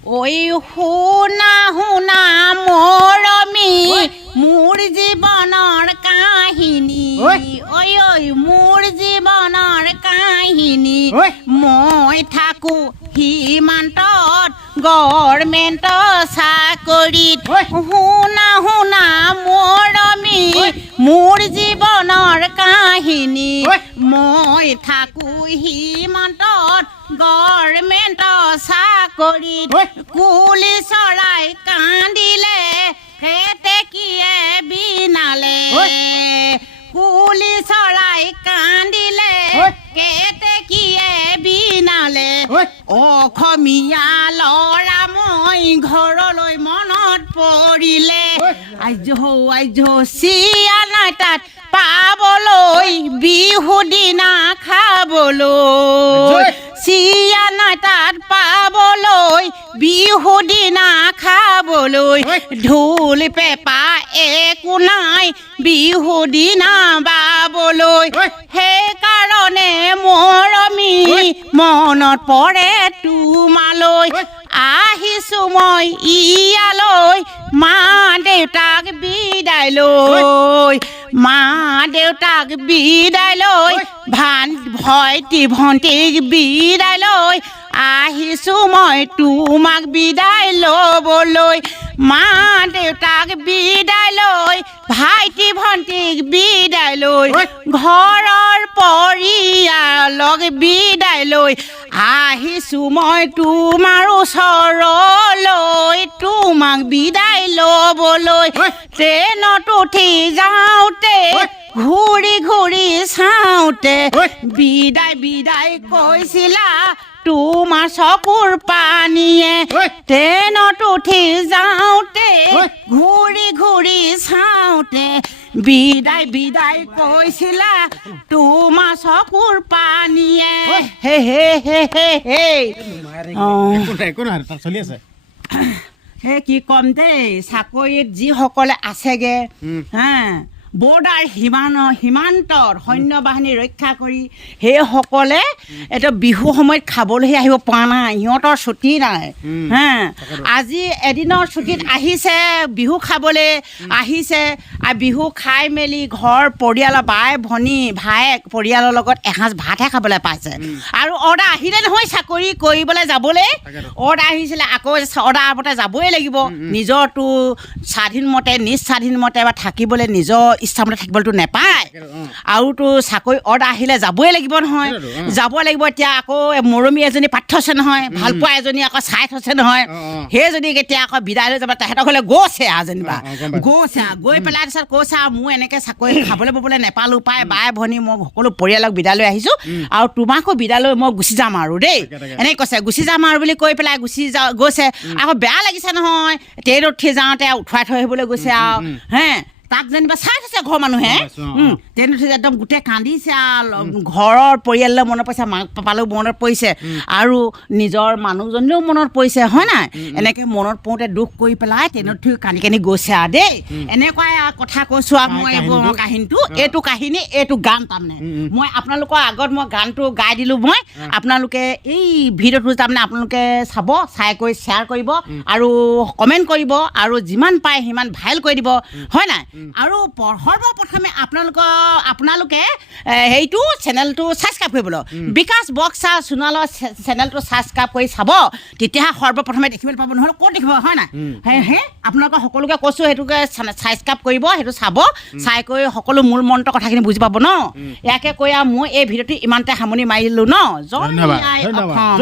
ওই শুনা শুনা মৰমী মোৰ জীৱনৰ কাহিনী ঐ মোৰ জীৱনৰ কাহিনী মই থাকো সীমান্তত গভৰ্ণমেণ্ট চাকৰিত শুনা শুনা মৰমী মোৰ জীৱনৰ কাহিনী মই থাকো সীমান্তত গভৰ্ণমেণ্ট চাকৰিত কুলি চৰাই কান্দিলে খেতেকীয়ে বিনালে কুলি চৰাই কান্দিলে কেতেকীয়ে বিনালে অসমীয়া ল'ৰা মই ঘৰলৈ মনত পৰিলে আইজ চিয়া নাই তাত পাবলৈ বিহু দিনা খাবলৈ চিয়া নাই তাত পাবলৈ বিহু দিনা খাবলৈ ঢোল পেঁপা একো নাই বিহু দিনা বাবলৈ সেইকাৰণে মৰমী মনত পৰে তোমালৈ আহিছো মই ইয়ালৈ মা দেউতাক বিদায় লৈ মা দেউতাক বিদায় লৈ ভাইটি ভণ্টিক বিদায় লৈ আহিছো মই তোমাক বিদায় ল'বলৈ মা দেউতাক বিদায় লৈ ভাইটি ভণ্টিক বিদায় লৈ ঘৰৰ পৰিয়ালক বিদায় লৈ আহিছো মই তোমাৰ ওচৰলৈ তোমাক বিদায় ল'বলৈ ট্ৰেইনত উঠি যাওঁতে ঘূৰি ঘূৰি চাওঁতে বিদায় বিদায় কৈছিলা তোমাৰ চকুৰ পানীয়ে ট্ৰেইনত উঠি যাওঁতে ঘূৰি ঘূৰি চাওঁতে বিদায় বিদায় কৈছিলা তোমাৰ চকুৰ পানীয়ে হে হে হে হে হে সেই কি ক'ম দেই চাকৰিত যিসকলে আছেগে হা বৰ্ডাৰ সীমান্তৰ সৈন্য বাহিনী ৰক্ষা কৰি সেইসকলে এটা বিহু সময়ত খাবলৈহে আহিব পৰা নাই সিহঁতৰ ছুটি নাই হা আজি এদিনৰ ছুটীত আহিছে বিহু খাবলৈ আহিছে আৰু বিহু খাই মেলি ঘৰ পৰিয়ালৰ বাই ভনী ভায়েক পৰিয়ালৰ লগত এসাঁজ ভাতহে খাবলৈ পাইছে আৰু অৰ্ডাৰ আহিলে নহয় চাকৰি কৰিবলৈ যাবলৈ অৰ্ডাৰ আহিছিলে আকৌ অৰ্ডাৰ মতে যাবই লাগিব নিজৰটো স্বাধীনমতে নিজ স্বাধীনমতে বা থাকিবলৈ নিজৰ ইচ্ছামতে থাকিবলৈতো নেপায় আৰুতো চাকৰি অৰ্ডাৰ আহিলে যাবই লাগিব নহয় যাব লাগিব এতিয়া আকৌ মৰমী এজনী পাঠ থৈছে নহয় ভালপোৱা এজনী আকৌ চাই থৈছে নহয় সেইজনী কেতিয়া আকৌ বিদায় লৈ যাব তেহেঁতক হ'লে গৈছে আৰু যেনিবা গৈছে গৈ পেলাই তাৰপিছত কৈছে আৰু মোৰ এনেকৈ চাকৰি খাবলৈ ববলৈ নেপালোঁ পাই বাই ভনী মই সকলো পৰিয়ালক বিদায় লৈ আহিছোঁ আৰু তোমাকো বিদায় লৈ মই গুচি যাম আৰু দেই এনেকৈ কৈছে গুচি যাম আৰু বুলি কৈ পেলাই গৈছে আকৌ বেয়া লাগিছে নহয় ট্ৰেইনত উঠি যাওঁতে উঠুৱাই থৈ আহিবলৈ গৈছে আৰু হে তাক যেনিবা চাই থৈছে ঘৰৰ মানুহে ট্ৰেইনত উঠি একদম গোটেই কান্দিছে আৰু ঘৰৰ পৰিয়াললৈ মনত পৰিছে মাক পাপালৈও মনত পৰিছে আৰু নিজৰ মানুহজনীও মনত পৰিছে হয় নাই এনেকৈ মনত পৰোঁতে দুখ কৰি পেলাই ট্ৰেইনত উঠি কান্দি কান্দি গৈছে আৰু দেই এনেকুৱাই কথা কৈছোঁ আৰু মই এইবোৰ কাহিনীটো এইটো কাহিনী এইটো গান তাৰমানে মই আপোনালোকৰ আগত মই গানটো গাই দিলোঁ মই আপোনালোকে এই ভিডিঅ'টো তাৰমানে আপোনালোকে চাব চাই কৰি শ্বেয়াৰ কৰিব আৰু কমেণ্ট কৰিব আৰু যিমান পাৰে সিমান ভাইৰেল কৰি দিব হয় নাই আৰু সৰ্বপ্ৰথমে আপোনালোকে সেইটো চেনেলটো ছাবস্ক্ৰাইব কৰিবলৈ বিকাশ বক্সা সোণালৰ চেনেলটো ছাবস্ক্ৰাইব কৰি চাব তেতিয়াহে সৰ্বপ্ৰথমে দেখিবলৈ পাব নহ'লে ক'ত দেখিব হয় নাই সেয়েহে আপোনালোকে সকলোকে কৈছোঁ সেইটোকে ছাবস্ক্ৰাইব কৰিব সেইটো চাব চাই কৰি সকলো মূল মন্ত্ৰ কথাখিনি বুজি পাব ন ইয়াকে কৈ আৰু মই এই ভিডিঅ'টো ইমানতে সামৰণি মাৰিলোঁ ন জয় আই অসম।